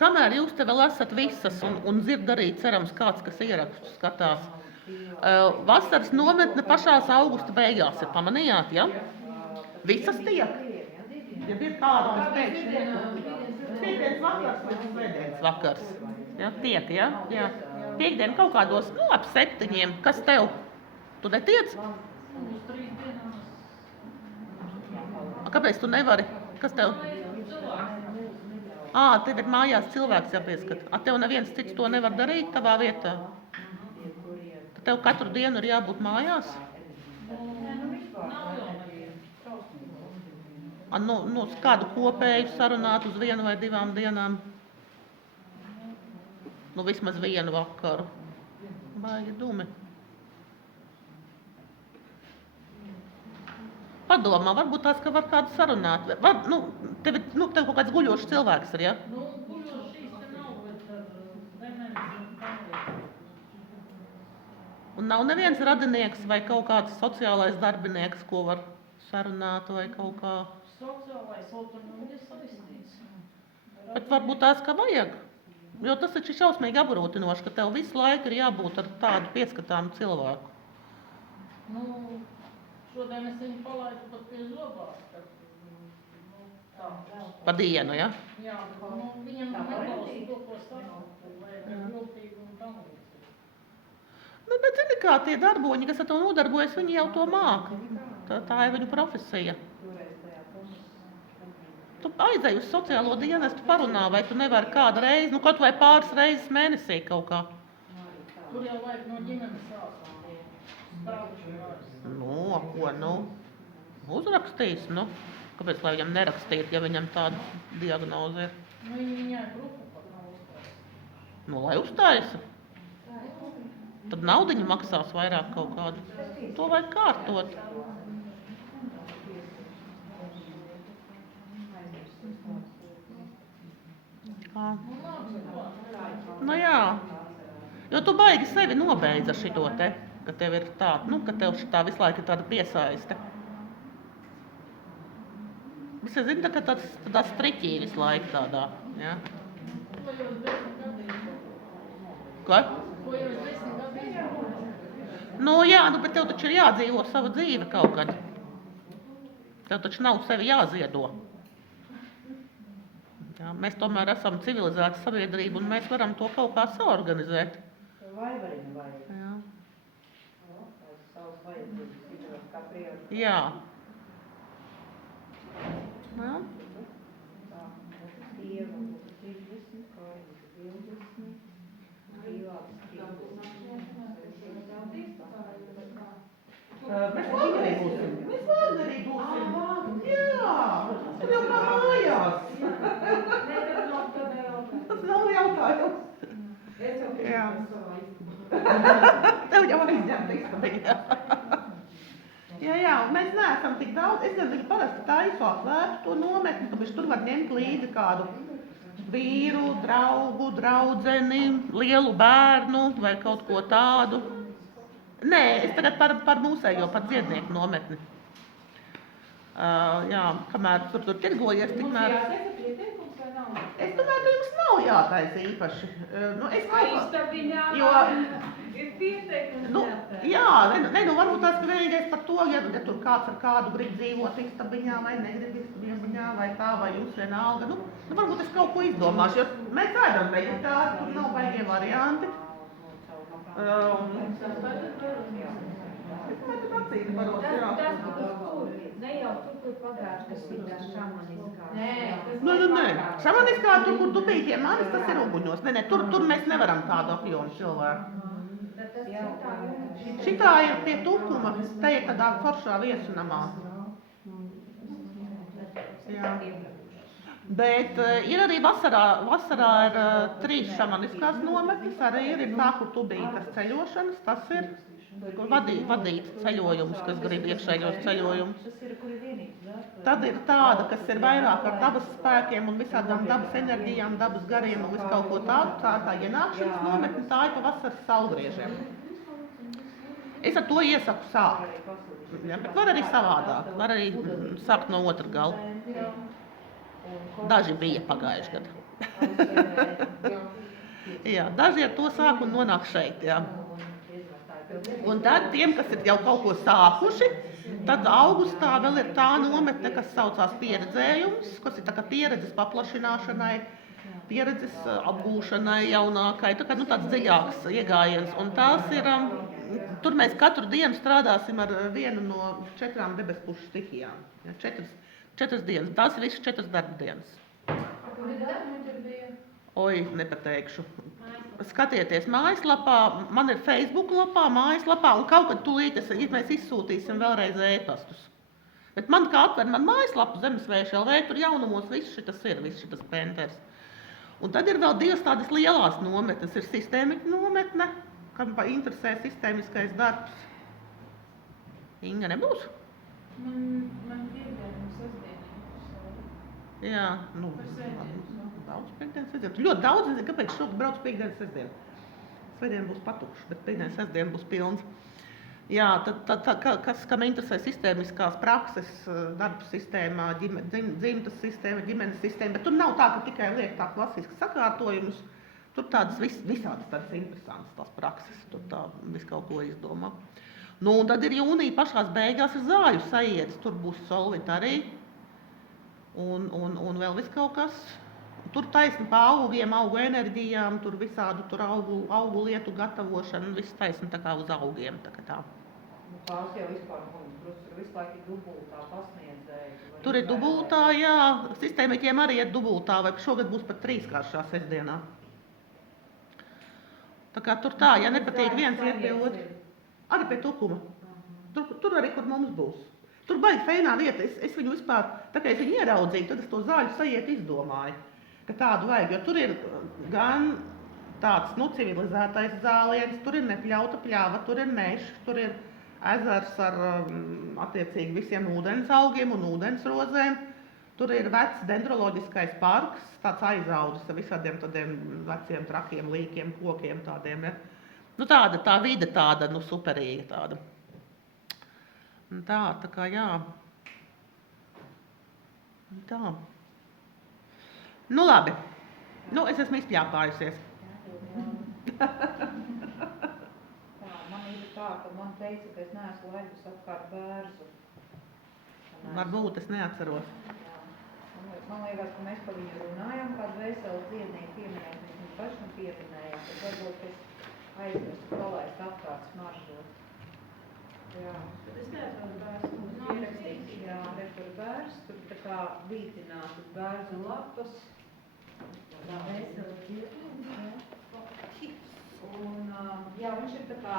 kamēr jūs te vēl esat visas un dzird arī, cerams, kāds, kas ierakstu skatās, vasaras nometne pašās augusta beigās ir, pamanījāt, ja? Visas tiek? Ja ir kāda, kas pēkšņi piekdienas vakars vai svētdienas vakars? Ja, tiek, ja? Jā. Piekdien kaut kādos, ap 7. Kas tev? Tu netiec? Uz 3 dienās. Kāpēc tu nevari? Kas tev? Tev ir mājās cilvēks jāpieskat. Tev neviens cits to nevar darīt tavā vietā? Tad tev katru dienu ir jābūt mājās? Kādu kopēju sarunāt uz 1 vai 2 dienām? Vismaz 1 vakaru. Baigi dumi. Padomā, varbūt tās, ka var kādu sarunāt. Tev kaut kāds guļošs cilvēks ir, ja? Guļošs īsti nav, bet ar demenci un tam. Un nav neviens radinieks vai kaut kāds sociālais darbinieks, ko var sarunāt vai kaut kā? Sociālais autonomijas saistīts. Bet varbūt tās, ka vajag. Jo tas taču ir šausmīgi apgrūtinoši, ka tev visu laiku ir jābūt ar tādu pieskatāmu cilvēku. Šodien es viņu palaidu pat pie zobās. Tā. Pa dienu, ja? Jā, bet viņam neklausa to, ko saka, vai viltīgi un tam līdzīgi. Bet zini kā, tie darboņi, kas ar to nodarbojas, viņi jau to māka. Tā ir viņu profesija. Tu aizej uz sociālo dienestu parunā, vai tu nevari kādu reizi, kaut vai pāris reizes mēnesī kaut kā. Tur jau vajag no ģimenes sākt. Sprauši vairs. Uzrakstīs, Kāpēc, lai viņam nerakstīt, ja viņam tāda diagnoze ir? Viņai grupu pat nav uzstājusi. Lai uzstājas. Tad naudiņa maksās vairāk kaut kādu. To vajag kārtot. Jā. Jo tu baigi sevi nobeidz ar šito te, ka tev ir tāda, ka tev šitā visu laiku ir tāda piesaiste. Es zinu, ka tādā striķī visu laiku tādā, ja? Ko jau es 10 gadīju? Ko? Ko jau es 10 gadīju? Jā, bet tev taču ir jādzīvo sava dzīve kaut kad. Tev taču nav sevi jāziedo. Jā, mēs tomēr esam civilizēta sabiedrība un mēs varam to kaut kā saorganizēt. Vaivarina vajag. Jā. Savas vajadzības, kā prioritāte. Jā. Jā. Tā, Dieva 30, Kāriņš 20, Brīvāks 30. Mēs Vāgnerī būsim. Jā, tur jau kā mājās. Tas nav jautājums. Jā. Tev jau aizņemta istabīja. Jā, un mēs neesam tik daudz. Es nezinu, parasti taisu atvērtu to nometni, ka tur var ņemt līdzi kādu vīru, draugu, draudzeni, lielu bērnu vai kaut ko tādu. Nē, es tagad par mūsējo, par dziednieku nometni. Jā, kamēr tur tirgojies, tikmēr... Es domāju, ka jums nav jātaisa īpaši. Aizstabiņā ir pieteikums jātaisa. Jā, varbūt tās, ka vienīgais par to, ja tur kāds ar kādu grib dzīvot istabiņā vai negrib istabiņā vai tā, vai jums vienalga. Varbūt es kaut ko izdomāšu, jo mēs ēdam veģetāri, tur nav baigie varianti. Tas būs tur, ne jau tur pagājuši, kas ir tā šamaniskā. Nē, šamaniskā tur, kur dubītie manis, tas ir uguņos. Nē, tur mēs nevaram tādu apjomu cilvēku. Šitā ir pie Tukuma, te ir tādā foršā viesunamā. Jā. Bet ir arī vasarā ir 3 šamaniskās nometnes, arī ir tā, kur tubītas ceļošanas, tas ir, kur vadīt ceļojumus, kas grib iekšējos ceļojumus. Tad ir tāda, kas ir vairāk ar dabas spēkiem un visādām dabas enerģijām, dabas gariem un visu kaut ko tādu, tā ienākšanas nometne, tā ir pa vasaras saulgriežiem. Es ar to iesaku sākt, bet var arī savādāk, var arī sākt no otra gala. Daži bija pagājuši gadu. Jā, daži ar to sāk un nonāk šeit, jā. Un tad tiem, kas ir jau kaut ko sākuši, tad augustā vēl ir tā nometne, kas saucās pieredzējums, kas ir tā kā pieredzes paplašināšanai, pieredzes apgūšanai jaunākai, tā kā tāds dziļāks iegājiens. Un tās ir, tur mēs katru dienu strādāsim ar vienu no 4 debespušu stihijām. Ja, 4 dienas, tās ir visas 4 darba dienas. Oi, nepateikšu. Skatieties mājaslapā, man ir Facebook lapā, mājaslapā, un kaut kad tūlīt mēs izsūtīsim vēlreiz ēpastus. Bet man kā atver man mājaslapu Zemesvējuši LV, tur jaunumos viss šitas ir, viss šitas penters. Un tad ir vēl 2 tādas lielās nometnes, ir sistēmiķa nometne, kam interesē sistēmiskais darbs. Inga nebūs? Man piedēļ sestdienā. Jā, nu, daudz piekdienas sestdien. Ļoti daudz, nezinu, kāpēc šogad brauc piekdienas sestdien. Svētdien būs patukšs, bet piekdienas sestdien būs pilns. Jā, kam interesē sistēmiskās prakses, darba sistēmā, dzimtas sistēma, ģimenes sistēma, bet tur nav tā, ka tikai liek tā klasiskas sakārtojumus. Tur tādas visādas tādas interesantas tās prakses, tur tā visu kaut ko izdomā. Nu, un tad ir jūnija pašās beigās ir zāļu saietas, tur būs solvit arī. Un vēl viss kaut kas. Tur taisni pa augiem, augu enerģijām, tur visādu tur augu lietu gatavošanu, viss taisni tā kā uz augiem. Tā. Tās jau vispār, tur visu laiku ir dubultā pasniedzēja. Tur ir dubultā, jā, sistēmiķiem arī ir dubultā, vai šogad būs pat 3-kāršā sestdienā. Tā kā tur tā, ja nepatīk viens iet pie otru. Arī pie tukuma. Tur arī, kur mums būs. Tur baigi feinā vieta, es viņu vispār, tā kā es viņu ieraudzīju, tad es to zāļu sajietu izdomāju, ka tādu vajag, jo tur ir gan tāds, civilizētais zāliens, tur ir nepļauta pļāva, tur ir mežs, tur ir ezers ar attiecīgi visiem ūdens augiem un ūdensrozēm, tur ir vecs dendroloģiskais parks, tāds aizaudzis ar visādiem tādiem veciem trakiem, līkiem, kokiem tādiem, ja. Nu tāda, tā vide tāda, superīga tāda. Tā kā jā. Tā. Nu labi. Nu, es esmu izpļāpājusies. Man ir tā, ka man teica, ka es neesmu laidusi apkārt bērzu. Varbūt es neatceros. Man liekas, ka mēs par viņu runājām, kādu veselu dziednieku pieminēt, mēs viņu paši pieminējām, tad varbūt es aizmirstu palaist apkārt smaržot. Jā. Bet es neatradu bērstu, mums ierakstīts. Jā, tur bērns, tur tā kā vītinātas bērzu lapas. Tā vesela dziednieku. Un, jā, viņš ir tā kā,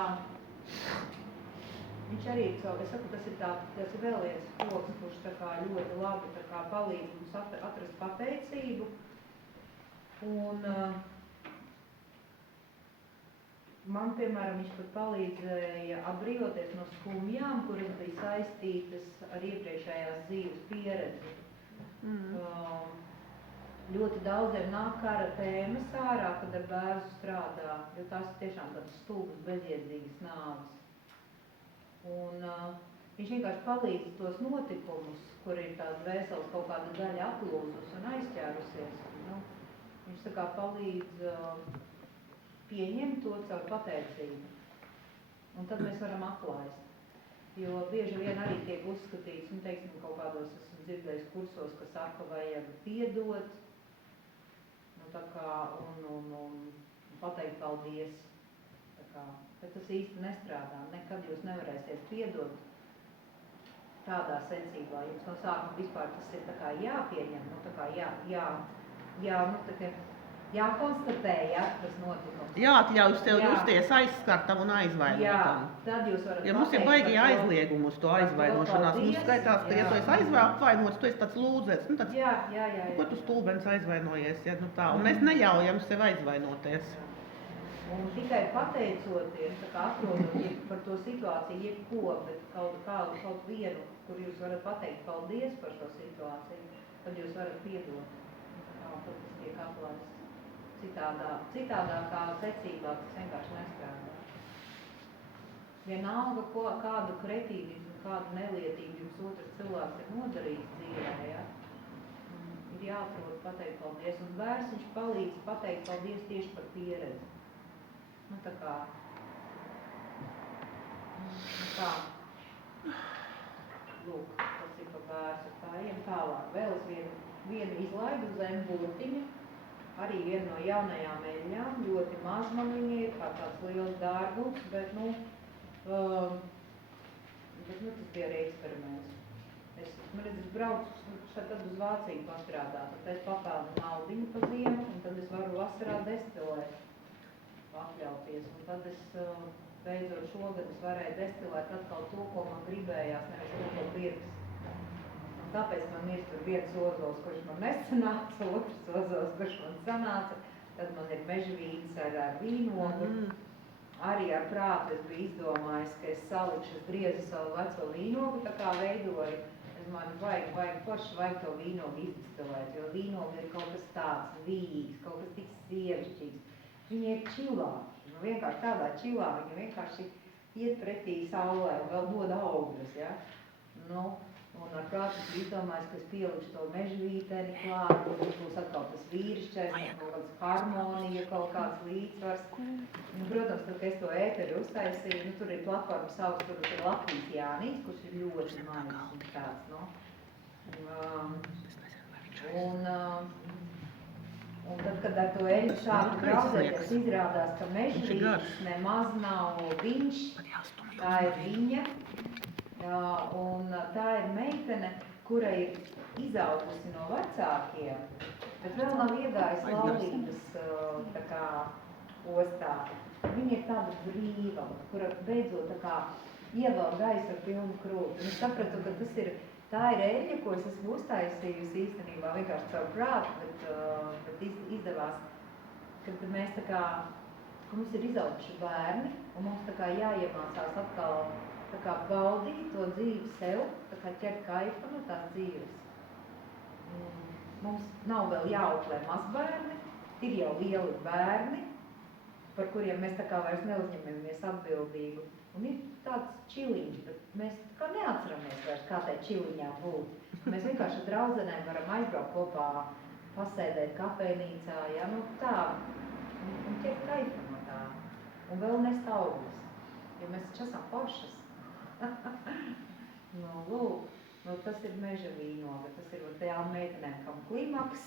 viņš arī, es saku, tas ir vēl viens koks, kurš tā kā ļoti labi tā kā palīdz mums atrast pateicību. Un man, piemēram, viņš pat palīdzēja atbrīvoties no skumjām, kuras bija saistītas ar iepriekšējās dzīves pieredzi. Ļoti daudziem nāk kara tēmas ārā, kad ar bērnu strādā, jo tās ir tiešām tādas stulbas, bezjēdzīgas nāves. Un viņš vienkārši palīdz tos notikumus, kur ir tāda vēseles kaut kāda daļa atlūzus un aizķērusies. Nu, viņš tā kā palīdz pieņemt to caur pateicību. Un tad mēs varam atlaist. Jo bieži vien arī tiek uzskatīts, teiksim, kaut kādos esmu dzirdējis kursos, ka saka, vajag piedot, tā kā, un pateikt paldies. Tā kā, bet tas īsti nestrādā. Nekad jūs nevarēsiet piedot tādā secībā. Jums no sākuma vispār tas ir tā kā jāpieņem, tā kā jākonstatē, tas notikums. Jāatļauj sev justies aizskartam un aizvainotam. Jā, tad jūs varat ja mums ir baigi aizliegumu uz to aizvainošanās. Mums skaitās, ka ja tu esi aizvainots, tu esi tāds lūdzēts. Nu, tāds, jā. Ko tu stulbens aizvainojies? Ja, tā. Un mēs neļaujam sev aizvainoties. Un tikai pateicoties, tā kā atrodot par to situāciju, jebko, bet kaut vienu, kur jūs varat pateikt paldies par šo situāciju, tad jūs varat piedot. Tad tas tiek atlaists. Citādākā secībā tas vienkārši nestrādā. Vienalga, kādu kretīnismu, kādu nelietību jums otrs cilvēks ir nodarījis dzīvē, ja? ir jāatrod pateikt paldies, un bērns palīdz pateikt paldies tieši par pieredzi. Nu, tā kā, tā. Lūk, tas ir par bērnu, tā ejam tālāk. Vēl es vienu izlaidu zem burtiņa, arī viena no jaunajām eļļām, ļoti maz man viņa ir, kā tāds liels dārgums, bet, tas bija arī eksperiments. Es braucu tad uz Vāciju pastrādāt, tad es papelnu naudiņu pa ziemu, un tad es varu vasarā destilēt, atļauties. Un tad es beidzot šogad es varēju destilēt atkal to, ko man gribējās, nevis to, ko pirks. Un tāpēc man ir tur viens ozols, kurš man nesanāca, otrs ozols, kurš man sanāca, tad man ir mežvīns ar vīnogu. Arī ar prātu es biju izdomājis, ka es salikšu, es griezu savu veco vīnogu, tā kā veidoju. Es man vajag to vīnogu izdestilēt, jo vīnogu ir kaut kas tāds vīgs, kaut kas tik sievišķīgs. Viņi ir čilā, vienkārši tādā čilā, viņi vienkārši iet pretī saulē un vēl dod augļus, ja? Nu, un ar prātu es biju izdomājis, ka es pielikšu to mežvīteni klāt, un būs atkal tas vīrišķais, kaut kāds harmonija, kaut kāds līdzsvars. Un, protams, tad, kad es to ēteri uztaisīju, tur ir platforma sauc, tur ir Latvijas Jānis, kurš ir ļoti maizs un tāds, un tad, kad ar to eļu sāku draudzēties, izrādās, ka mežvītis nemaz nav viņš, tā ir viņa. Un tā ir meitene, kura ir izaugusi no vecākiem, bet vēl nav iegājis laulības tā kā ostā. Viņa ir tāda brīva, kura beidzot tā kā ievēl gaisu ar pilnu krūti. Un es sapratu, ka tā ir eļļa, ko es esmu uztaisījusi īstenībā vienkārši caur prātu, bet izdevās, kad mēs tā kā, mums ir izauguši bērni, un mums tā kā jāiemācās atkal tā kā baudīt to dzīvi sev, tā kā ķert kaifu no tās dzīves. Mums nav vēl jāauklē mazbērni, ir jau lieli bērni, par kuriem mēs tā kā vairs neuzņemamies atbildību. Un ir tāds čiliņš, bet mēs tā kā neatceramies vairs, kā tai čiliņā būt. Mēs vienkārši ar draudzenēm varam aizbraukt kopā, pasēdēt kafejnīcā, ja, nu tā, un ķert kaifu no tā. Un vēl nest augļus, jo mēs taču esam pašas. Lūk, tas ir meža vīnoga, tas ir tajām meitenēm, kam klimaks.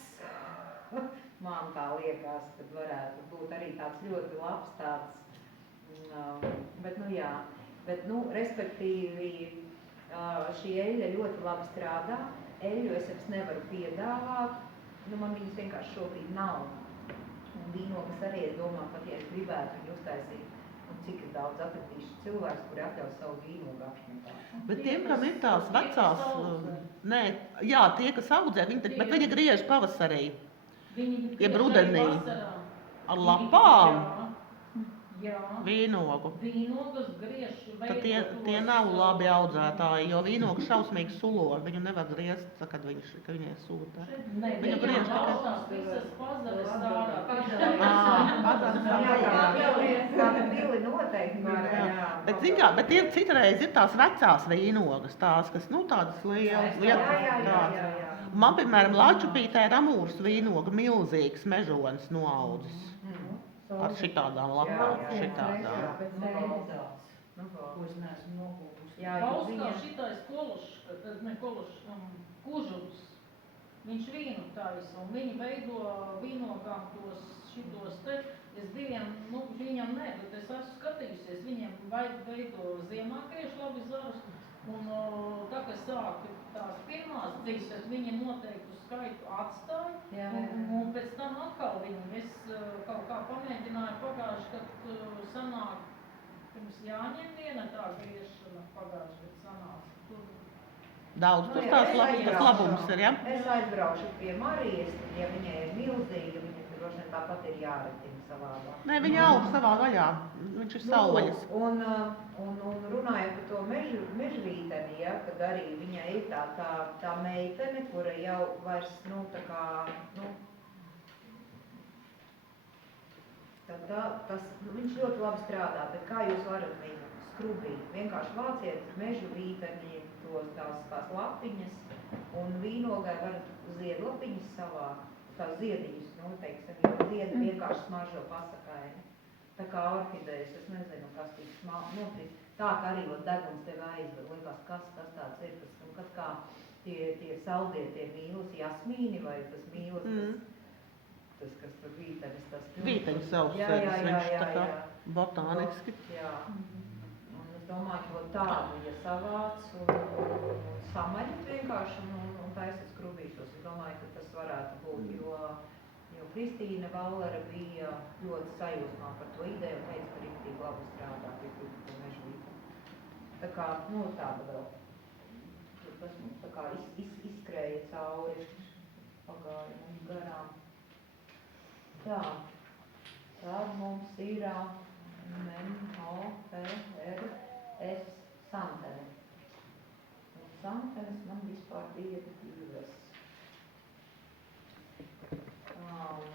Man tā liekas, kad varētu būt arī tāds ļoti labs tāds, bet jā, bet respektīvi šī eļļa ļoti labi strādā, eļļu es jums nevaru piedāvāt, man viņas vienkārši šobrīd nav. Un vīnogas arī, es domāju, pat ja es gribētu viņu uztaisīt, un cik es daudz atradīšu cilvēks, kuri atļaus savu vīnogu apšņotāt. Bet tiem, kam ir tās vecās, tie, kas audzē, bet viņi griež pavasarī. Jeb rudenī. Ar lapām? Jā. Vīnogu. Vīnogas griež. Tad tie nav labi audzētāji, jo vīnogu šausmīgi sulo. Viņu nevar griezt, kad viņai sūta. Viņu griež tikai. Visas pazares ārā. Tāda pili noteikti var, jā. Bet citreiz ir tās vecās vīnogas, tās, kas, tādas lielas. Jā. Man, piemēram, Lačupītē ir amūras vīnoga milzīgs mežonis noaudzis. Ar šitādām lapām, šitādām. Paustā šitais kužums, viņš vīnu taisa, un viņi veido vīnogām šitos te, es viņam ne, bet es esmu skatījusies, viņiem veido ziemā krieši labi zarus, un tā, ka sāka tās pirmās dzīves, tad viņi noteiktu skaitu atstāja, un pēc tam atkal es kaut kā pamēģināju pagājuši, kad sanāk, pirms jāņem viena tā griešana pagājuši, kad sanāca. Daudz tur tās labums ir, ja? Es aizbraušu pie Marijas, ja viņai ir milzīga, viņa droši vien tāpat ir jāretina savādāk. Nē, viņa aug savā vaļā, viņš ir savvaļas. Un runājot par to mežvīteni, ja, kad arī viņai ir tā meitene, kura jau vairs, viņš ļoti labi strādā, bet kā jūs varat viņu skrubīt? Vienkārši vāciet mežvīteni, tās lapiņas, Un vīnogai var ziedlapiņas savākt, tā ziediņas, nu, teiksim, jo ziedi vienkārši smaržo pasakaini. Tā kā orhidejas, es nezinu, kas tik nokrīt. Tā kā arī deguns tev aizver, liekas, kas tāds ir, kas kā tie saldietie mīlas, jasmīni vai tas mīlas, tas kas tur vītenis, tas Vīteņu savs, viņš tā kā botāniski. Jā. Un es domāju, ka tādu, ja savāc un samaļat vienkārši un taisat skrubīšos, es domāju, ka tas varētu būt, jo Kristīna Vallere bija ļoti sajūsmā par to ideju un teica, ka riktīgi labi strādā pie to mežlību. Tā kā, tāda vēl. Tas mums tā kā izskrēja cauri, pagāja mums garām. Tā, tad mums ir M-O-P-R-S Santene. Un Santenes man vispār bija divas.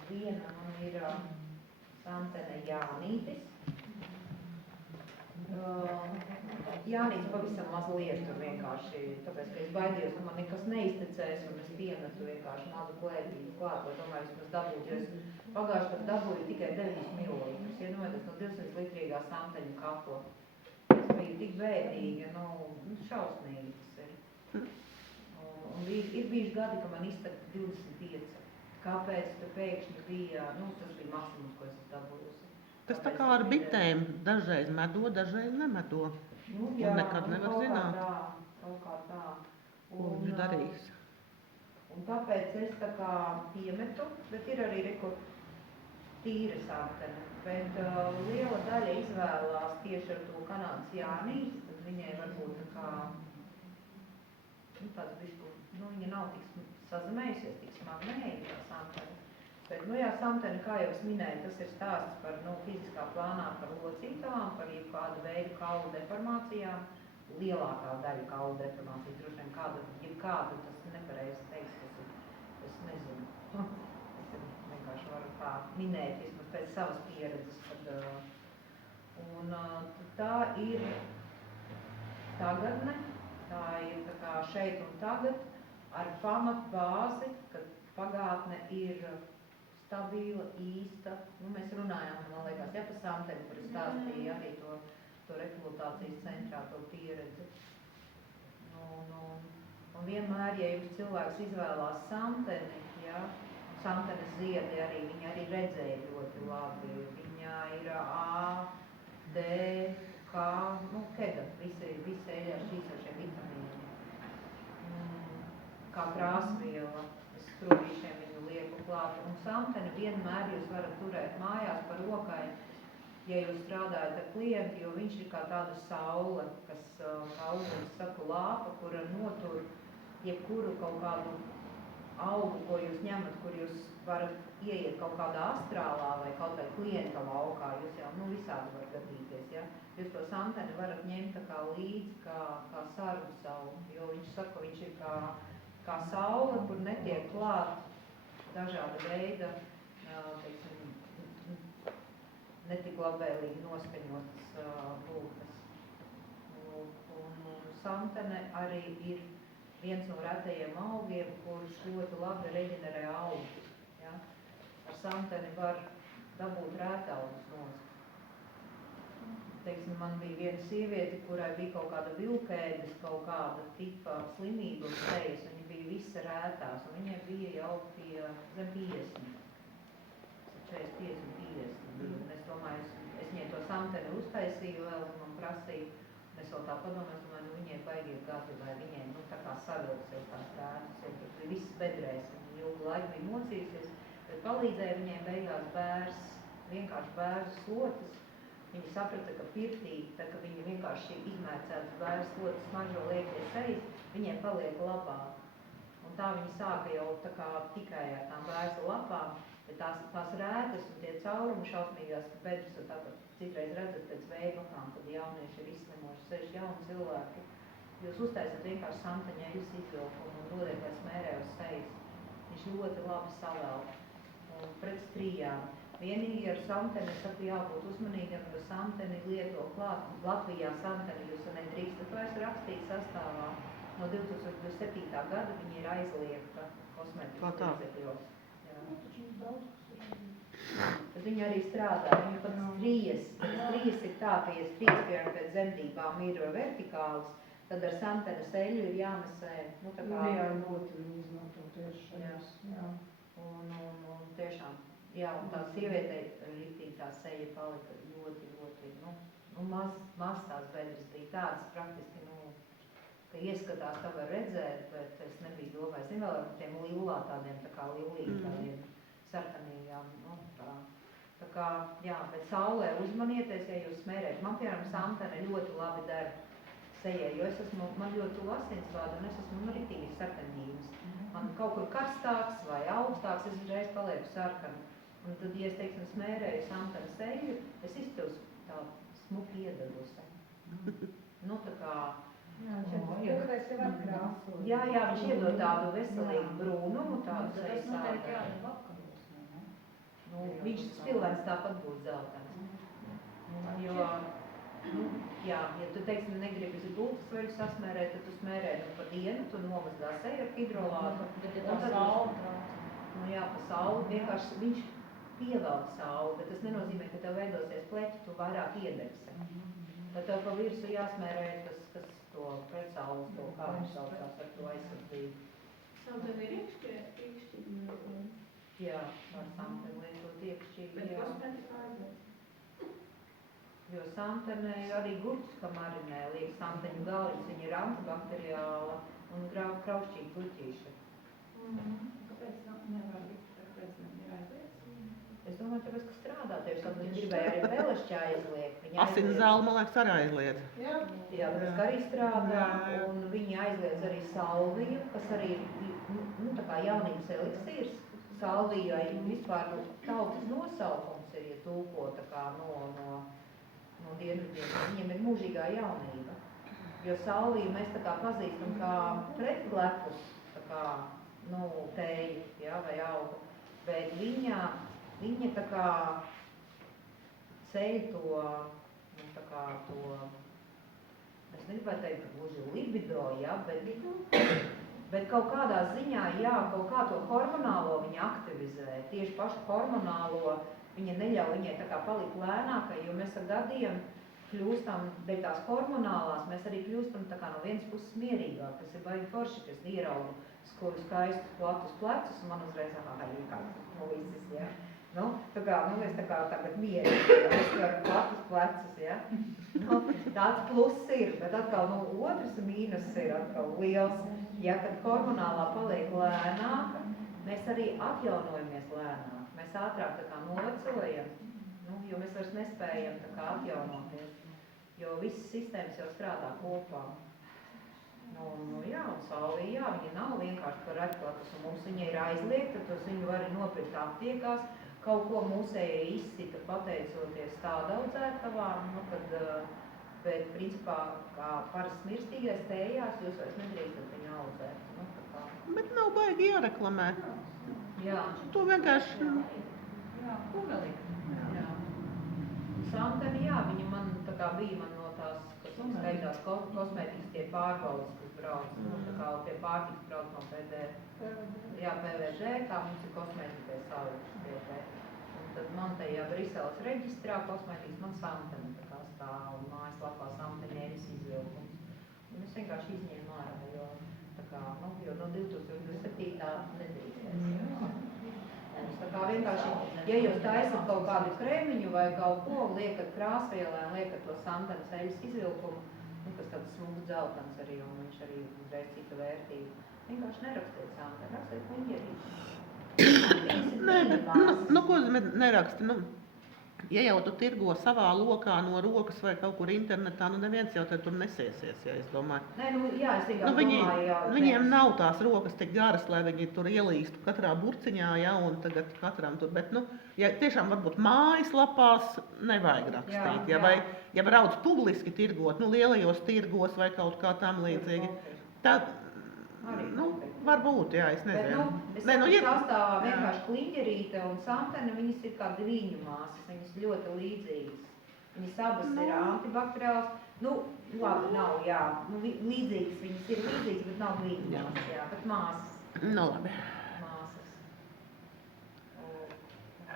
Viena man ir Santene Jānītis. Jānītis pavisam maz lietu tur vienkārši, tāpēc, ka es baidījos, ka man nekas neiztecēs un es piemetu vienkārši mazu klētīti klāt, lai domāju, vismaz dabūtu, jo es pagājuši tad dabūju tikai 9 mililitrus, ja noedas no 200 litrīgā Santeņu kapla. Tas bija tik bēdīgi, šausmīgi tas ir. Un ir bijuši gadi, ka man iztek 25. Kāpēc tu pēkšņi bija, tas bija maksimums, ko es dabūjusi. Tas tā kā ar bitēm, dažreiz medo, dažreiz nemedo. Un nekad nevar zināt, kaut kā tā. Ko viņš darīs. Un tāpēc es tā kā piemetu, bet ir arī tīra Santene. Bet liela daļa izvēlās tieši ar to Kanādas Jānīti, tad viņai varbūt tā kā, tāds bišku, viņa nav tik sazemējusies, tik smagnēja tā Santene. Bet, Santene, kā jau es minēju, tas ir stāsts par, fiziskā plānā par locītavām, par jebkādu veidu kaulu deformācijām. Lielākā daļa kaulu deformācijas, droši vien jebkādu, tas nepareizi teiks, es nezinu. Es vienkārši varu tā minēt, vismaz pēc savas pieredzes, kad, un tā ir tagadne, tā ir tā kā šeit un tagad, ar pamatbāzi, kad pagātne ir stabila, īsta. Mēs runājām, man liekas, par Santeni, kur es stāstīju arī to rehabilitācijas centrā, to pieredzi. Un vienmēr, ja jums cilvēks izvēlās Santeni, Santenes ziedi arī, viņa arī redzēja ļoti labi. Viņa ir A, D, K, keda, visi šķīsošie vitamīni. Kā krāsviela, es skrubīšiem viņu lieku klāt. Un Santeni vienmēr jūs varat turēt mājās par rokai, ja jūs strādājat ar klientu, jo viņš ir kā tāda saule, kas, kā uguns saku, lāpa, kura notur jebkuru kaut kādu augu, ko jūs ņemat, kur jūs varat ieiet kaut kādā astrālā vai kaut vai klienta laukā, jūs jau, visādi var gadīties, ja? Jūs to Santeni varat ņemt tā kā līdzi, kā sargu sauli, jo viņš saka, viņš ir kā saule, kur netiek klāt dažāda veida, teiksim, netik labvēlīgi noskaņotas būtnes. Un Santene arī ir viens no retajiem augiem, kurš ļoti labi reģenerē augus. Ja? Ar Santeni var dabūt rētaugus nost. Teiksim, man bija viena sieviete, kurai bija kaut kāda vilkēdes, kaut kāda tipa slimība un sejas, viņa bija visa rētās, un viņai bija jau pie zem 50. 45 un 50 bija. Un es domāju, es viņai to Santeni uztaisīju vēl, un man prasīja, es vēl tā padomāju, viņai baigie gadi, vai viņai, tā kā savilksies tās rētas, jo bija viss bedrēs, viņa ilgu laiku bija mocījusies, bet palīdzēja viņai beigās vienkārši bērzu slotas. Viņa saprata, ka pirtī, tā ka viņa vienkārši izmērcētas bērzu slotas smaržo liekties sejas, viņai paliek labāk. Un tā viņa sāka jau tā kā tikai ar tām bērzu lapām, bet tās rētas un tie caurumi šausmīgās bedres, un tāpat citreiz redzat pēc vējvakām, kad jaunieši ir izslimoši, seši jauni cilvēki. Jūs uztaisat vienkārši Santeņai visu izvilkumu un dodiet, lai smērē uz sejas. Viņš ļoti labi savēl pret strijām. Vienīgi ar Santeni, es saku, jābūt uzmanīgam, jo Santeni lieto klāt. Latvijā Santeni jūs nedrīkstat vairs rakstīt sastāvā, no 2007. Gada viņa ir aizliegta kosmētikas līdzekļos. Tad viņa arī strādā, viņa pat strijas ir tā, ka, ja strijas, piemēram, pēc dzemdībām ir vertikāls, tad ar santenes eļu ir jāmasē, nu tā kā... Jā, ļoti izmanto tieši šajās, jā. Un tiešām, jā, un tā sievietei riktīgi tā seja palika ļoti, maz tās bedres bija tādas praktiski, ka ieskatās, ka var redzēt, bet es nebiju domājis, vēl ar tiem lillā tādiem, tā kā lillīgi, tādiem sarkanīgām, tā kā, jā, bet saulē uzmanieties, ja jūs smērēt. Man, piemēram, santene ļoti labi dara sejai, jo man ļoti tuvu asinsvādu, un es esmu riktīgi sarkanības. Man kaut kur karstāks vai augstāks, es uzreiz palieku sarkanu. Un tad, ja es, teiksim, smērēju santene seju, es iztilsu tā smuki iedagusi. Nu, tā kā... Jā, viņš ir atkrāsot. Jā, viņš iedod tādu veselīgu brūnumu, tādu sejas Tas noteikti sāpē. jāņem apkaros, ne? Viņš stilēns tāpat būs zeltens. Jo, jā, ja tu, teiksim, negribi gultas veļu sasmērēt, tad tu smērē pa dienu, tu nomazgā seju ar hidrolātu. Bet ja tā saule, Jā, pa sauli vienkārši viņš pievelk sauli, bet tas nenozīmē, ka tev veidosies pleķi, tu vairāk iedegsi. Tad tev pa virsu jāsmērē kas to pretsaules, to kā viņš saucās ar to aizsardzību. Santene ir iekšķīgi. Jā, ar santeni lietot iekšķīgi, Bet jā. kosmetika aizliedz. Jo santene arī gurķis marinē, liek santeņu galviņas, viņa ir antibakteriāla un kraušķīgi gurķīša. Kāpēc nevar likt, kāpēc ir aizliedz? Es domāju, tāpēc, ka strādā tieši tad viņi gribēja arī pelešķi aizliegt. Asinszāle, man liekas, arī aizliedz. Jā, tāpēc, ka arī strādā, Jā. un viņi aizliedz arī salviju, kas arī, tā kā jaunības eliksīrs. Salvijai vispār tautas nosaukums ir, ja tūko tā kā no dienvidiem. Viņiem ir mūžīgā jaunība. Jo salviju mēs tā kā pazīstam kā pretklepus, tā kā, teju, jā, vai augu. Bet viņa tā kā ceļ to, es negribētu teikt, ka gluži libido, jā, bet kaut kādā ziņā, jā, kaut kā to hormonālo viņa aktivizē, tieši pašu hormonālo, viņa neļauj viņai tā kā palikt lēnākai, jo mēs ar gadiem kļūstam, bet tās hormonālās, mēs arī kļūstam tā kā no vienas puses mierīgāk, kas ir baigi forši, kas ieraugu skuru skaistus, platus plecus, un man uzreiz, visis, jā. Tā kā, es tā kā tagad mierīgi, es varu platus plecus, jā. Tāds pluss ir, bet atkal, otrs mīnus ir atkal liels. Ja, kad hormonālā paliek lēnāka, mēs arī atjaunojamies lēnāk. Mēs ātrāk tā kā novecojam, jo mēs vairs nespējam tā kā atjaunoties, jo visas sistēmas jau strādā kopā. Jā, un saulē, jā, viņa nav vienkārši par retklatus, un mums viņa ir aizliegta, tos viņu var nopirkt aptiekās, kaut ko mūsēji izsita pateicoties tāda audzētavām, bet principā, kā parasti mirstīgais tējās, jūs vairs nedrīkstat viņu audzēt. Bet nav baigi iereklamēt. Jā. Tu vienkārši... Jā, kumelīgi. Jā. Santene, jā, viņa man tā kā bija no tās, kas skaitās kosmētikas tie pārbaudas, kas brauc, tā kā tie pārtikas brauc no PVD, kā mums ir kosmētikai savuši. Un tad man tajā Briseles reģistrā kosmētikas, man Santene tā kā stāv un mājaslapā Santeņēļas izvilkums. Un es vienkārši izņēmu ārā, jo tā kā, jo no 2007. nedrīkstēs. Tā kā vienkārši, ja jūs taisat kaut kādu krēmiņu vai kaut ko, liekat krāsvielē un liekat to Santenes eļas izvilkumu, kas tāds smūgs dzeltens arī, un viņš arī uzreiz cita vērtība. Vienkārši nerakstiet Santene, rakstiet kliņģerīši. Nē, bet, ko neraksti? Ja jau tu tirgo savā lokā no rokas vai kaut kur internetā, neviens jau tur nesiesies, ja es domāju. Nē, jā, es tikai domāju, jā. Viņiem nav tās rokas tik garas, lai viņi tur ielīstu katrā burciņā, ja, un tagad katram tur, bet, ja tiešām varbūt mājaslapās nevajag rakstīt, ja, vai, ja brauc publiski tirgot, lielajos tirgos vai kaut kā tam līdzīgi, tad, varbūt, jā, es nezinu. Bet, es sastāvā vienkārši kliņģerīte un Santene, viņas ir kā diviņu māsas, viņas ļoti līdzīgas. Viņas abas ir Nu. antibakteriāls. Nu, labi, nav, jā. Nu, līdzīgas, viņas ir līdzīgas, bet nav līdzīgas, jā. Bet māsas. Nu, labi. Māsas.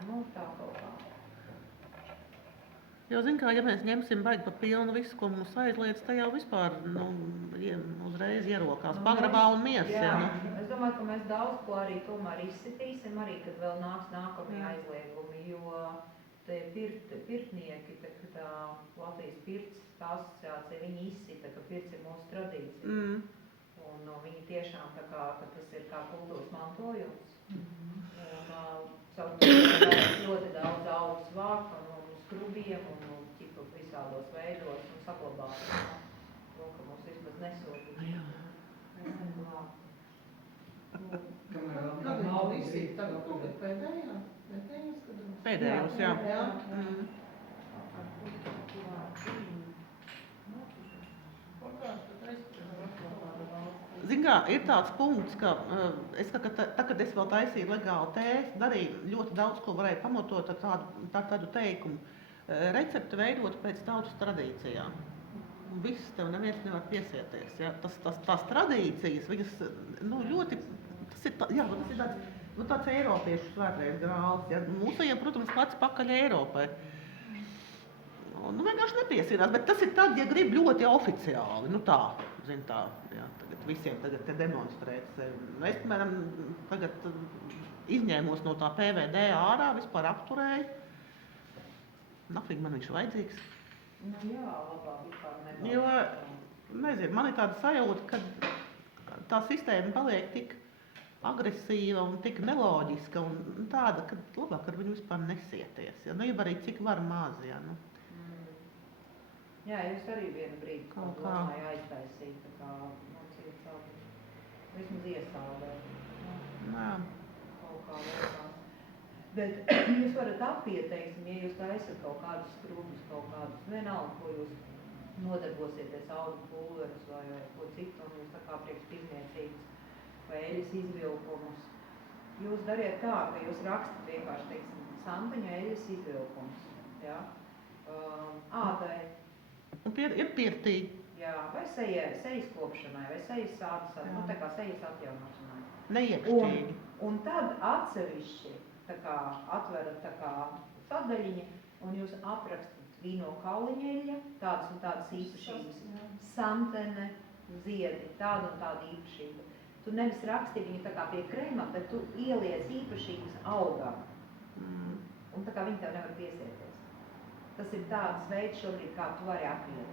Nu, tā kaut kā. Jo, zin kā, ja mēs ņemsim baigi pa pilnu visu, ko mums aizliedz, tā jau vispār, nu, uzreiz ierokās Nu, pagrabā un miesas, jā. ja, nu. Es domāju, ka mēs daudz ko arī tomēr izsitīsim, arī, kad vēl nāks nākamie aizliegumi, jo te pirtnieki, tā Latvijas pirts asociācija, viņi izsita, ka pirts ir mūsu tradīcija. Un viņi tiešām tā kā, ka tas ir kā kultūras mantojums. Un savu ļoti daudz augus vākt un skrubiem un ķipa visādos veidos un saglabāt. Un ka mums vismaz nesodīt. Tagad nav visi, tagad publika pēdējās gados. Pēdējos, jā. Zin kā, ir tāds punkts, ka es, kad es vēl taisīju legāli tēst, darīju ļoti daudz, ko varēju pamatot ar tādu teikumu. Recepti veidot pēc tautas tradīcijām. Viss tev neviens nevar piesieties. Ja? Tās tradīcijas, viņas, nu, ļoti, tas ir tāds eiropiešu svētais grāls. Ja? Mūsējiem, protams, plats pakaļ Eiropai. Nu, vienkārši nepiesīnās, bet tas ir tad, ja grib ļoti oficiāli, nu tā, zin tā, jā, tagad visiem tagad te demonstrēt sevi. Es, piemēram, tagad izņēmos no tā PVD ārā, vispār apturēju. Nafig man viņš vajadzīgs. Nu jā, labāk vispār nebāk. Jo, nezinu, man ir tāda sajūta, ka tā sistēma paliek tik agresīva un tik neloģiska un tāda, ka labāk ar viņu vispār nesieties. Ja? Nu, jau arī cik var maz, ja, nu. Jā, jūs arī vienu brīdi Kaut kā. domāju aiztaisīt, tā kā nocīt savu, vismaz iesādēt. Jā. Kaut kā liekas. Bet jūs varat apiet, teiksim, ja jūs taisat kaut kādus skrubus, kaut kādus, vienalga, ko jūs nodarbosieties augu pulverus vai ko citu, un jūs tā kā priekštirniecības vai eļas izvilkumus. Jūs dariet tā, ka jūs rakstat vienkārši, teiksim, Santaņa eļas izvilkums, jā, ādai. Un ir pirtī. Jā, vai sejas kopšanai, vai sejas sādas, nu tā kā sejas atjaunošanai. Neiekšķīgi. Un tad atsevišķi tā kā atverat tā kā sadaļiņa un jūs aprakstat vīno kauliņeļa, tādas un tādas īpašības, santene, ziedi, tāda un tāda īpašība. Tu nevis raksti viņu tā kā pie krēma, bet tu ieliec īpašības augam. Un tā kā viņi tev nevar piesieties. Tas ir tāds veids šobrīd, kā tu vari apiet.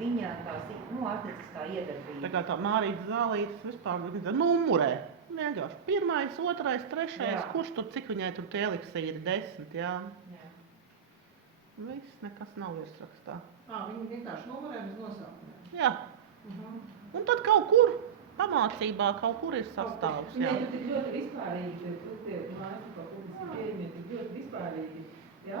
Viņa tās, nu, artistiskā iedarbība. Tā kā tā Mārītas Zālītes vispār numurē. Vienkārši 1., 2., 3. Jā. Kurš tur, cik viņai tur tie eliksīri 10, jā. Jā. Viss, nekas nav virsrakstā. Viņi vienkārši numurē bez nosaukumiem. Jā. Un tad kaut kur pamācībā kaut kur ir sastāvs, jā. Nē, tu tik ļoti vispārīgi, tu tie mājaslapā publiski pieejami, tik ļoti vispārīgi. Jā.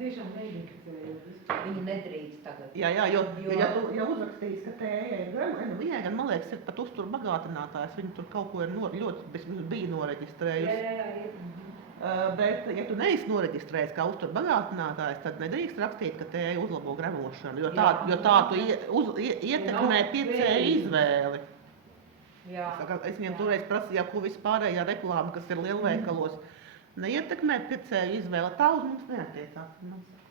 Tiešām neidentificējot. Viņi nedrīkst tagad. Jā, jo ja uzrakstīs, ka tēja ir gan, viņai gan, man liekas, ir pat uztur bagātinātājs, viņi tur kaut ko ir ļoti bija noreģistrējusi. Bet, ja tu neesi noreģistrējis kā uztur bagātinātājs, tad nedrīkst rakstīt, ka tēja uzlabo gremošanu, jo tā tu ietekmē pircēju izvēli. Jā. Es viņiem toreiz prasīju, ko vispārējā reklāma, kas ir lielveikalos, neietekmē pircēju izvēli, tā uz mums neatiecās.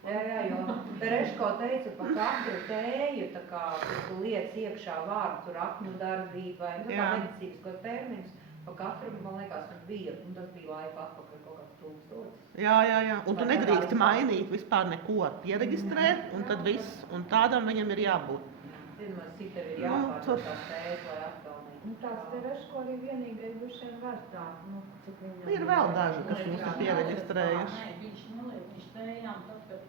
Jā, jo Tereško teica, pa katru tēju, tā kā tu liec iekšā vārdu, tur aknu darbība vai tā kā medicīniskos terminus, pa katru, man liekas, man bija, un tas bija laika atpakaļ kaut kāds 1000. Jā, un tu nedrīkst mainīt vispār neko, pieregistrēt, un tad viss, un tādam viņam ir jābūt. Pirmais cik tev ir jāpārdod tās tējas, lai atkalnīt. Tās Tereško arī vienīgais dušiem var tā, nu, cik viņam... Ir vēl daži, kas viņus ir pieregistrējuši. Nē, viņš neliek, viņš tējām, tad, kad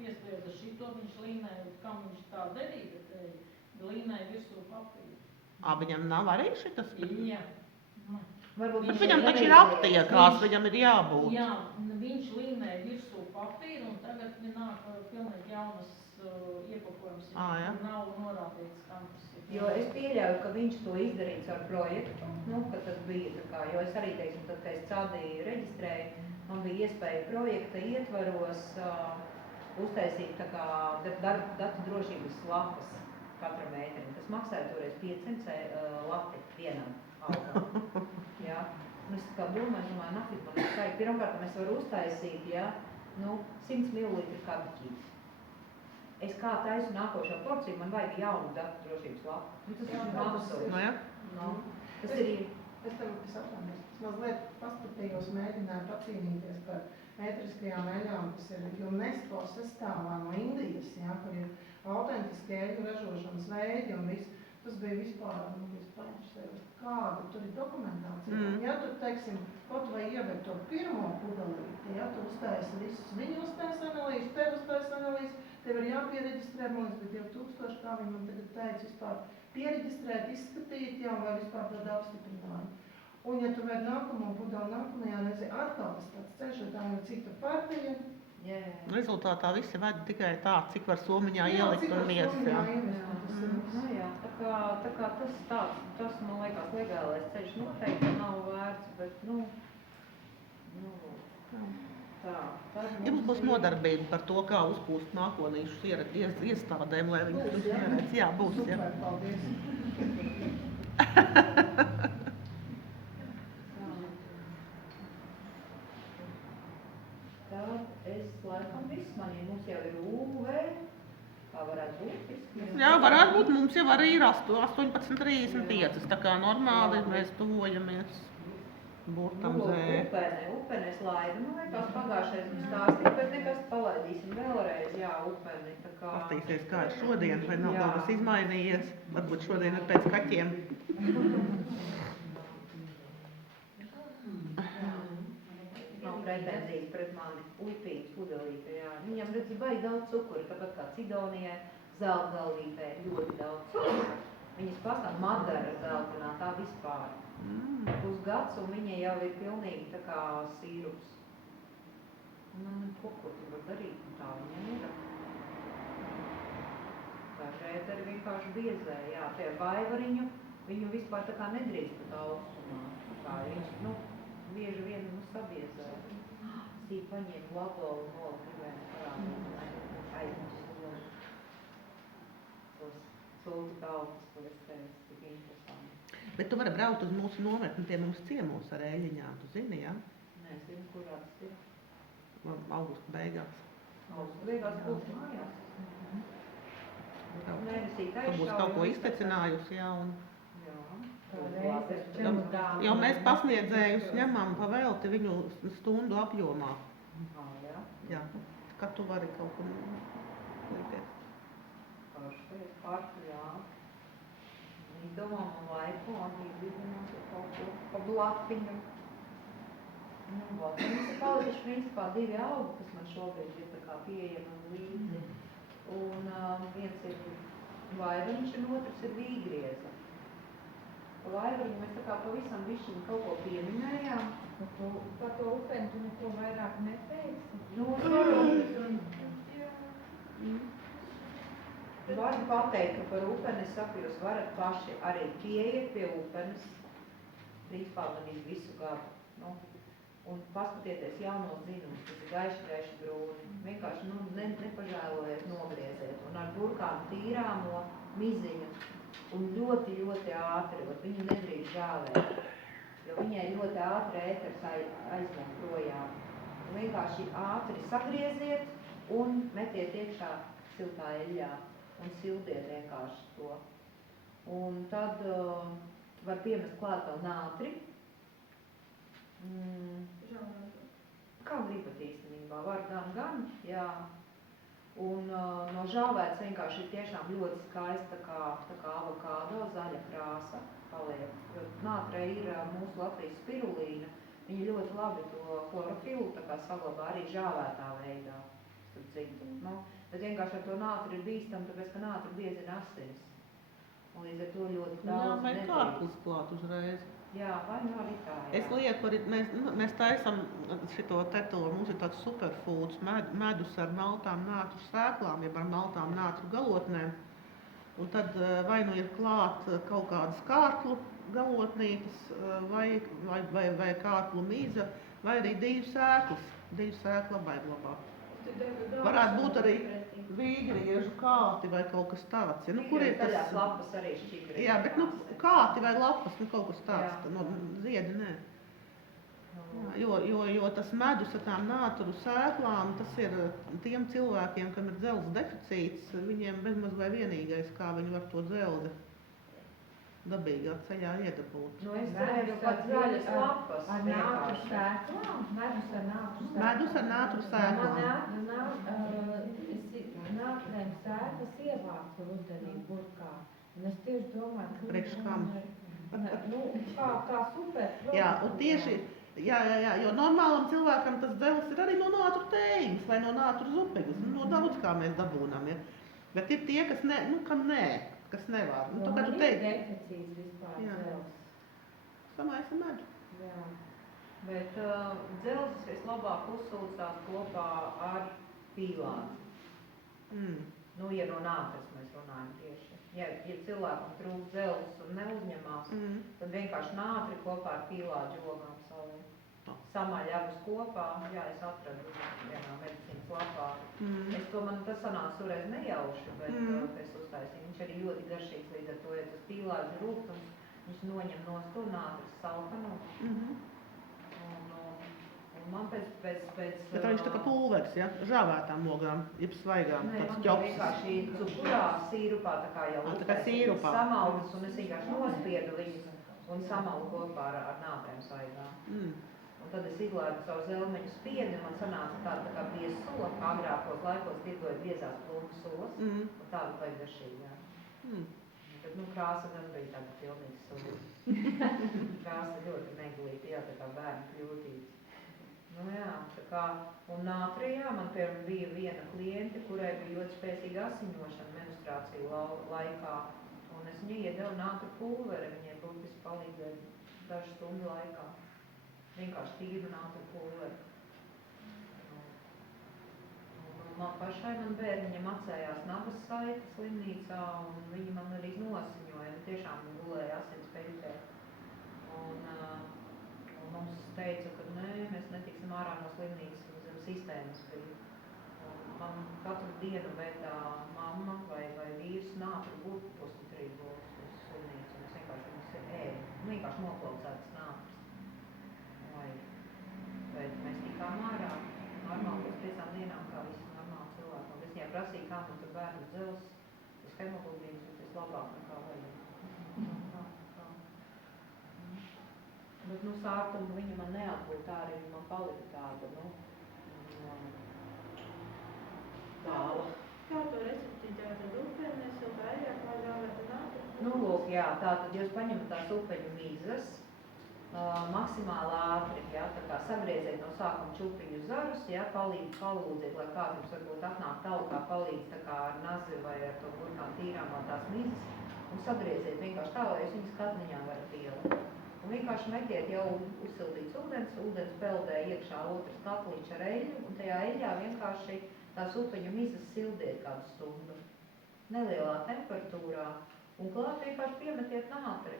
piesprieda šito, viņš līnēja, kam viņš tā derīga tēja, līnēja virsū papīru. Viņam nav arī šitas? Jā. Varbūt Bet viņam taču ir aptiekās, viņam ir jābūt. Jā, viņš līnēja virsū papīru, un tagad nāk pilnīgi jaunas iepakojums. Jā. Nav norādīts, kam tas ir. Jo es pieļauju, ka viņš to izdarīja ar projektu, nu, ka tas bija tā kā, jo es arī, teiksim, tad, kad es cādīju reģistrēju, man bija iespēja projekta ietvaros uztaisīt tā kā datu drošības lapas katram meiterim. Tas maksāja toreiz 500 lati vienam augam. Ja? Un es tā kā domāju, nafik man vajag. Pirmkārt, es varu uztaisīt, ja, 100 ml katiķītes. Es kā taisu nākošo porciju, man vajag jaunu datu drošības lapu. Tas ir absolūti. Tas ir... Es atvainojos, es mazliet paskatījos, mēģināju pacīnīties par metriskajām eļām, kas ir UNESCO sastāvā no Indijas, ja, kur ir autentiski eļu ražošanas veidi un viss. Tas bija vispār, kāda tur ir dokumentācija. Ja tu, teiksim, kaut vai ievērt to pirmo pudelīti, ja tu uztaisi visus, viņi uztaisa analīzes, tev uztaisa analīzes, tev ir jāpiereģistrē, man liekas, bet jau 1000, kā viņi man tagad teica, vispār piereģistrēt, izskatīt, jau vai vispār tādu apstiprinājumu. Un ja tu vēr nākamo pudeli, nākamajā reizē atkal tas tāds ceļš, jo tā jau cita partija. Rezultātā visi ved tikai tā, cik var somiņā ielikt un mies. Tā kā tas man liekas legālais ceļš noteikti nav vērts, bet, tā. Jums būs nodarbība par to, kā uzpūst mākonīšus iestādēm, lai viņi tur neredz. Jā, būs, jā. Super, paldies. Es laikam viss manī, mums jau ir UV, kā varētu būt. Jā, varētu būt, mums jau arī ir 18:35, tā kā normāli mēs tuvojamies burtam zē. Upene es laidu, man liekas, pagājušais mums stāstīja, bet nekas palaidīsim vēlreiz, jā, upeni, tā kā... Pastīsies, kā ir šodien, vai nav kaut kas izmainījies, varbūt šodien ir pēc kaķiem. Pretenzijas pret mani upītas pudelīte, jā. Viņam redz, baigi daudz cukuri, tāpat kā Cidonijai, zeltgalvītē ļoti daudz cukuri. Viņas pastāv madara zeltenā, tā vispār. Pusgads, un viņa jau ir pilnīgi tā kā sīrups. Ko tu var darīt, tā viņam ir. Tā šeit arī vienkārši biezē, jā, tie vaivariņu, viņu vispār tā kā nedrīkst pat augstumā. Tā viņš, bieži vien sabiezē. Sīk paņēma labo un nolgribēja parādīt, aizņus tos sultu tautas, ko es teicu, tik interesanti. Bet tu vari braukt uz mūsu nometni pie mums ciemos ar eļļiņām, tu zini, jā? Nē, es zinu, kurā tas ir. Augusta beigās. Augusta beigās būs mājās. Mēnesī Tu būs kaut ko iztecinājusi, jā, un... Jo mēs pasniedzējus ņemam pa velti viņu stundu apjomā. Jā, kad tu vari kaut ko liekties. Parku, jā. Viņi domā man laiku, un viņi vidinās kaut ko pa blapiņu. Mums ir palikuši principā 2 augi, kas man šobrīd ir tā kā pieejami līdzi. Un viens ir vaivariņš, un otrs ir vīgrieza. Vaivariņu mēs tā kā pavisam višķiņu kaut ko pieminējām. Par to upeni tu neko vairāk neteiksi? Varu pateikt, ka par upeni es saku, jūs varat paši arī pieiet pie upenes, principā gan visu gadu. Un paskatieties jaunos dzinumus, tas ir gaiši brūni. Vienkārši nepažēlojiet, nogrieziet. Un ar burkām tīrāmo miziņu. Un ļoti, ļoti ātri, viņu nedrīkst žāvēt, jo viņai ļoti ātri ēters aizņem projām. Un vienkārši ātri sagrieziet un metiet iekšā siltā eļļā un sildiet vienkārši to. Un tad var piemest klāt vēl nātri. Kā gribat īstenībā, var gan, jā. Un no žāvēts vienkārši ir tiešām ļoti skaista tā kā avokādo, zaļa krāsa paliek. Jo nātrē ir mūsu Latvijas spirulīna, viņi ļoti labi to chlorofilu tā kā saglabā arī žāvētā veidā. Bet vienkārši ar to nātri ir bīstam, tāpēc, ka nātri biezina asinis. Un līdz ar to ļoti daudz nedrīkst. Jā, vai kārklis klāt uzreiz. Jā, vai arī tā, jā. Es lieku arī, mēs taisam šito teto, mums ir tāds superfoods, medus ar maltām nātru sēklām, jeb ar maltām nātru galotnēm. Un tad vai nu ir klāt kaut kādas kārklu galotnītes vai kārklu mīza, Vai arī divu sēklas. Divu sēkla vajag labāk. Varētu būt arī vīgriežu kāti vai kaut kas tāds. Ja? Nu, kur ir Zaļās tas? lapas arī šķigri. Jā, bet kāti vai lapas, kaut kas tāds. No, ziedi nē. Jo tas medus ar tām nāturu sēklām, tas ir tiem cilvēkiem, kam ir dzelzs deficīts, viņiem bezmaz vai vienīgais, kā viņi var to dzelzi dabīgā ceļā iedabūt. Nu, es dzēru pat zaļas lapas. Ar nātru sēklām? Medus ar nātru sēklām? Medus ar nātru sēklām. Nātrēm sēklas ievācu rudenī burkā. Un es tieši domāju, ka... Priekš kam? Nu, kā super. Jā, un tieši, jā, jo normālam cilvēkam tas dzels ir arī no nātru tējas vai no nātru zupeņas, no daudz kā mēs dabūnam, ja. Bet ir tie, kas ne, kam nē, kas nevar. Nu, Jo kā tu man ir teici. deficīts vispār Jā. dzels. Samaisa medu. Jā. Bet dzelzs vislabāk uzsūcās kopā ar pīlānu. Nu, ja no nātras mēs runājam tieši. Ja cilvēkam trūkst dzelzs un neuzņemās, tad vienkārši nātri kopā ar pīlāģu ogām saliek. Samaļ abus kopā, jā, es atradu vienā medicīnas lapā. Tas sanāca toreiz nejauši, bet es uztaisīju. Viņš arī ļoti garšīgs līdz ar to, ja tas pīlāģu rūgtums, viņš noņem nost to nātras salkanu. Un man pēc... Bet viņš tā kā pulveris, ja? Žāvētām ogām, jeb svaigām, Nē, tāds man ķopsis. vienkārši cukurā, sīrupā tā kā jau Tā kā sīrupā. samaltas, un es vienkārši nospiedu viņus un samalu kopā ar nātrēm svaigām. Un tad es izlaidu savu zelmeņu spiedi, un man sanāca tā kā bieza sula, kā agrākos laikos tirgoja biezās plūmu sulas, un tādu vajag garšīgi, jā. Bet, krāsa gan bija tāda pilnīga sula. Krāsa ļoti neglīta, jā, tā kā bērnu kļūtība. Nu jā, tā kā, un nātrijā man piemēram bija viena kliente, kurai bija ļoti spēcīga asiņošana menstruāciju laikā, un es viņai iedevu nātru pulveri, viņai burtiski palīdzēja dažu stundu laikā. Vienkārši tīru nātru pulveri. Man pašai bērniņam atcējās nabas saita slimnīcā, un viņi man arī nosiņoja, tiešām gulēja asins peļķē. Un mums teica, ka nē, mēs netiksim ārā no slimnīcas, zem sistēmas bija. Un man katru dienu veidā mamma vai vīrs nātru burku pustitrību uz slimnīcu, un es vienkārši viņus ēdu. Vienkārši noklaucētas nātras. Bet mēs tikām ārā, normāli pēc 5 dienām, kā visi normāli cilvēki. Un es viņai prasīju, kā man tur bērnu dzels, tas hemoglobīns ir vislabāk nekā vajag. Bet, sārtumu viņa man neatbūt, tā arī man palika tāda, tāla. Kā to receptīģēt ar upeni, es jau vairāk vai ļaujāt nātru? Lūk, jā, tātad jūs paņemat tās upeņu mizas, maksimāli ātri, jā, tā kā sagrieziet no sākuma čupiņu zarus, jā, palūdziet, lai kāds jums varbūt atnāk talkā, palīdz tā kā ar nazi vai ar to burkām tīrām vēl tās mizas, un sagrieziet vienkārši tā, lai jūs viņas katliņā varat ielikt. Un vienkārši metiet jau uzsildīts ūdens peldē iekšā otrs katlīčs ar eļļu, un tajā eļļā vienkārši tās upeņu mizas sildiet kādu stundu. Nelielā temperatūrā, un klāt vienkārši piemetiet nātri.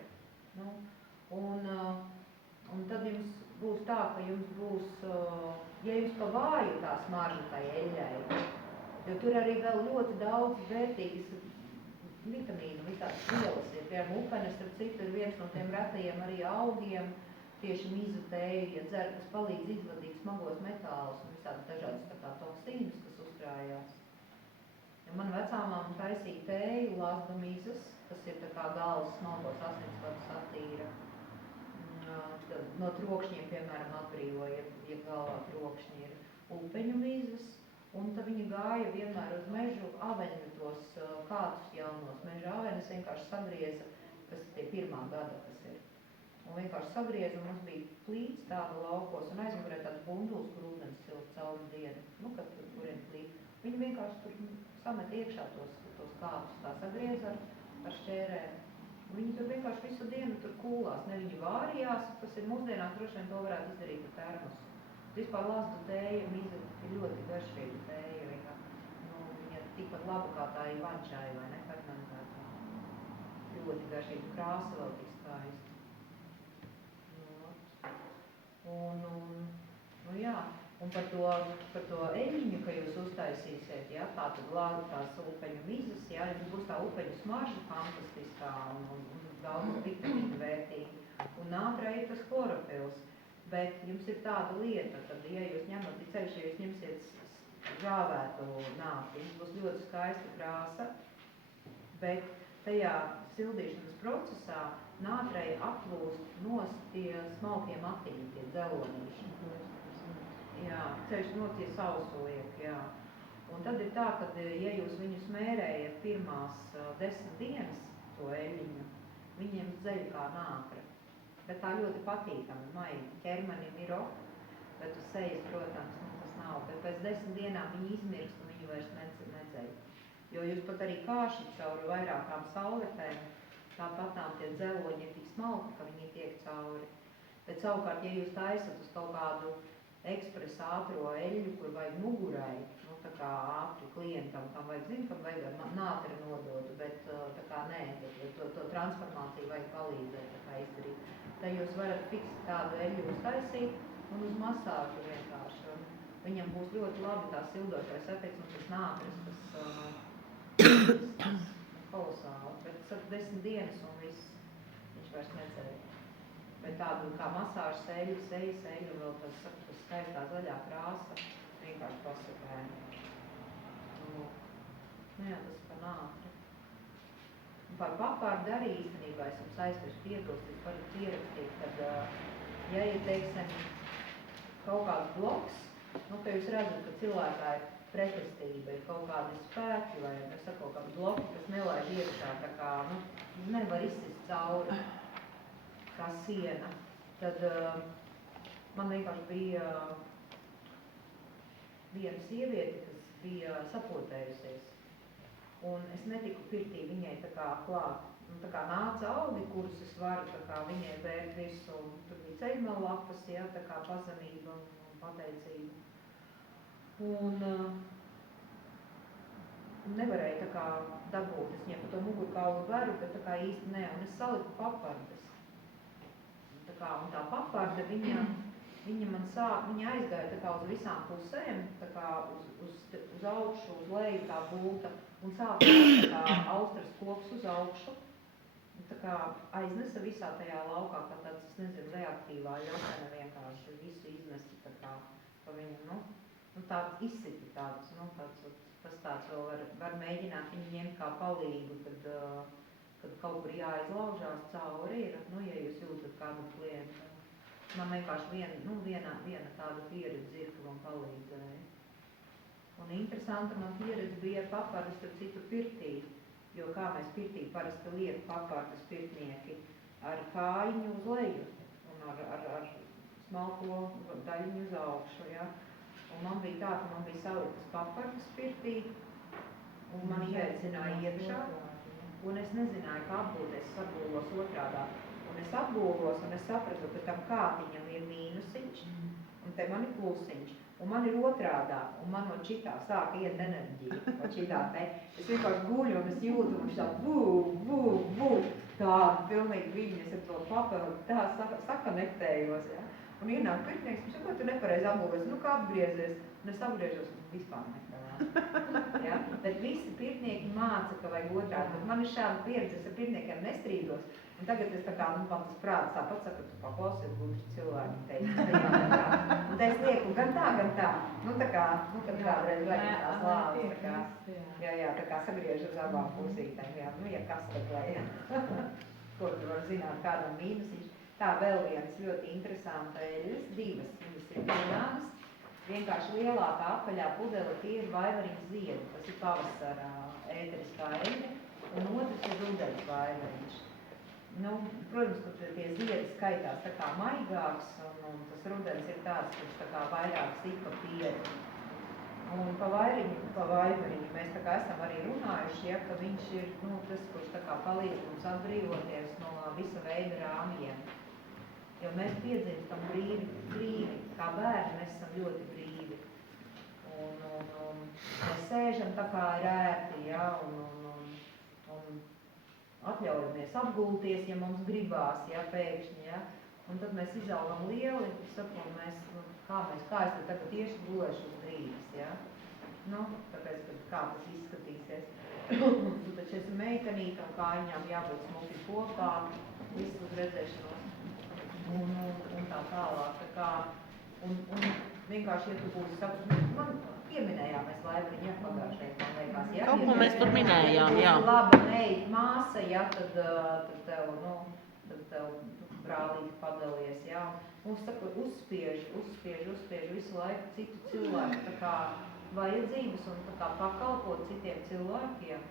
Un tad jums būs tā, ka jums būs, ja jums pa vāju tā smarža tai eļļai, jo tur arī vēl ļoti daudz vērtīgas vitamīnu, visādas vielas ir, piemēram, upenes, ar citu ir viens no tiem retajiem arī augiem, tieši mizu tēju, ja dzer, kas palīdz izvadīt smagos metālus un visādas dažādas tā kā toksīnus, kas uzkrājās. Ja man vecāmām taisīja tēju, lazda mizas, kas ir tā kā galvas smalkos asinsvadus attīra. No trokšņiem, piemēram, atbrīvo, ja galvā trokšņi ir upeņu mizas. Un tad viņi gāja vienmēr uz mežu aveņu tos kātus jaunos meža avenes, vienkārši sagrieza, kas tie 1. gada, kas ir. Un vienkārši sagrieza, un mums bija plīts tāda laukos, un aizmugurē tāds bunduls, kur ūdens silst cauri dienu, kad turien plīt. Viņi vienkārši tur samet iekšā tos kātus, tā sagrieza ar šķērēm. Viņi tur vienkārši visu dienu tur kūlās, ne viņi vārījās, kas ir mūsdienās, droši vien to varētu izdarīt ar termosu. Vispār lazdu tēja, miza ir ļoti garšīga tēja, viņa tikpat laba kā tā ivančāja vai nefermentētā. Ļoti garšīga, krāsa vēl tik skaista. Nu jā, un par to eļļiņu, ka jūs uztaisīsiet, jā, tā tad lādu tās upeņu mizas, jā, jums būs tā upeņu smarža fantastiskā un daudz vitamīnu vērtīgi. Un nātrei ir tas chlorofils. Bet jums ir tāda lieta, kad, ja jūs ņemat ceļš, ja jūs ņemsiet žāvētu nāti, jums būs ļoti skaista krāsa, bet tajā sildīšanas procesā nātrei aplūst nost tie smalkie matiņi, tie dzelonīši. Jā, ceļš no tie sausuliek, jā. Un tad ir tā, ka, ja jūs viņus mērējat pirmās 10 dienas, to eļļiņu, viņiem dzeļ kā nātre. Bet tā ļoti patīkami, maigi ķermenim ir ok, bet uz sejas, protams, tas nav. Bet pēc 10 dienām viņi izmirst un viņi vairs nedzeļ. Jo jūs pat arī kāšat cauri vairākām sauletēm, tāpatām tie dzeloņi ir tik smalki, ka viņi tiek cauri. Bet savukārt, ja jūs taisat uz kaut kādu ekspresa ātro eļļu, kur vajag mugurai, nu tā kā ātri klientam, kam vajag, zin, kam vajag nātri nododu, bet tā kā nē, to transformāciju vajag palīdzēt, tā kā izdarīt. Tad jūs varat fiksēt tādu eļļu uztaisīt un uz masāžu vienkārši. Un viņam būs ļoti labi tā sildošais efekts un tas nātris, tas kolosāli. Bet saka 10 dienas un viss, viņš vairs neceļ. Bet tādu kā masāžas eļļu, sejas eļļu, vēl tas skaistā zaļā krāsa, vienkārši pasakēni. Nu jā, tas par nātri. Par papārdu arī īstenībā es jums aizmirstu piebilst, es varu pierakstīt, kad, ja ir, teiksim, kaut kāds bloks, nu, ka jūs redzat, ka cilvēkā ir pretestība, ir kaut kādi spēki vai, es saku, kaut kādi bloki, kas nelaiž iekšā, tā kā, nu, nevar izsist cauri, kā siena, tad man vienkārši bija viena sieviete, kas bija sapotējusies. Un es netiku pirtī viņai tā kā klāt. Un tā kā nāca augi, kurus es varu tā kā viņai bērt visu. Un tur bija ceļmela lapas, jā, tā kā pazemība un pateicība. Un nevarēju tā kā dabūt. Es viņai pa to mugurkaulu varu, bet tā kā īsti ne. Un es saliku papardes. Tā kā, un tā paparde, viņa aizgāja tā kā uz visām pusēm, tā kā uz augšu, uz leju tā bulta. Un sāka tā kā austras koks uz augšu, un tā kā aiznesa visā tajā laukā, kā tāds, es nezinu, reaktīvā ļotene vienkārši visu iznesa tā kā pa viņu, nu tāds izsiti tāds, nu tas tāds vēl var mēģināt viņu ņemt kā palīgu, kad kaut kur jāizlaužās cauri ir, nu ja jūs jūtat kādu klientu. Man vienkārši viena tāda pieredze ir, ka man palīdzēja. Un interesanta man pieredze bija papardes ar citu pirtī, jo kā mēs pirtī parasti liek papardes pirtnieki ar kājiņu uz leju un ar smalko daļiņu uz augšu, ja. Un man bija tā, ka man bija saliktas papardes pirtī un man ieaicināja iekšā un es nezināju, kā apbūties, es apbūlos otrādā. Un es apbūlos un es sapratu, ka tam kātiņam ir mīnusiņš un te man ir plusiņš. Un man ir otrādā, un man no šitā sāka iet enerģija, no šitā te. Es vienkārši guļu un es jūtu, un viņš tā tāda pilnīgi viļņas ar to paparu, tā sakanektējos, ja. Un ienāk pirtnieks, viņš saka, tu nepareizi apbūvēs, nu kā atgriezies, un es apgriežos, un vispār nekā. Ja? Bet visi pirtnieki māca, ka vajag otrādi, bet man ir šāda pieredze, es ar pirtniekiem nestrīdos. Un tagad es tā kā, man tas prāts tāpat saka, tu paklausies gudri cilvēki teica. Un tā es lieku gan tā. Nu tā kā, kad kādreiz vajag tās lāvas, tā kā, jā, tā kā sagriež uz abām pusītēm, jā, nu ja kas tad lai, ko tu var zināt, kādam mīnusiņš. Tā vēl vienas ļoti interesanta eļas, divas, viņas ir vienādas, vienkārši lielākā apaļā pudele tie ir vaivariņu ziedi, tas ir pavasara ēteriskā eļa, un otrs ir rudens vaivariņš. Nu, protams, ka tie ziedi skaitās tā kā maigāks, un tas rudens ir tāds, kurš tā kā vairāk sika pieri. Un pa vaivariņu mēs tā kā esam arī runājuši, ja, ka viņš ir, nu, tas, kurš tā kā palīdz mums atbrīvoties no visa veida rāmjiem. Jo mēs piedzimstam brīvi, kā bērni mēs esam ļoti brīvi. Un mēs sēžam tā kā ir ērti, ja, un atļaujamies apgulties, ja mums gribās, ja, pēkšņi, ja. Un tad mēs izaugam lieli, saku, un mēs, kā es te tagad tieši gulēšu uz drīzes, ja? Nu, tāpēc, ka kā tas izskatīsies. Tu taču esi meitenīte un kājiņām jābūt smuki kopā, visu uz redzēšanos un tā tālāk. Tā kā, un vienkārši, ja tu būsi man pieminējām mēs Laivriņu pagājušajā, man liekas, ja? Kaut ko mēs tur minējām, jā. Ja tu būsi laba māsa, ja, tad tev brālīti padalies, jā. Mums saka, uzspiež visu laiku citu cilvēku, tā kā vajadzības un tā kā pakalpot citiem cilvēkiem.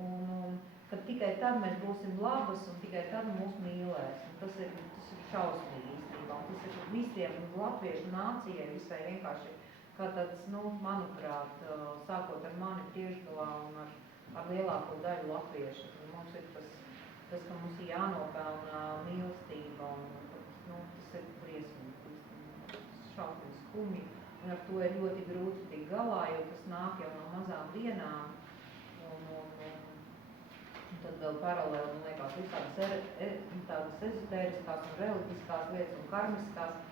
Un kad tikai tad mēs būsim labas un tikai tad mūs mīlēs. Un tas ir šausmīgi īstenībā. Un tas ir visiem latviešu nācijai visai vienkārši, kā tāds, manuprāt, sākot ar mani Priekšgalā un ar lielāko daļu latviešu. Mums ir tas, ka mums ir jānopelna mīlestība un tas ir briesmīgi. Tas šausmīgi skumji. Un ar to ir ļoti grūti tikt galā, jo tas nāk jau no mazām dienām. Un tad vēl paralēli, man liekas, visādas tādas ezotēriskās un reliģiskās lietas un karmiskās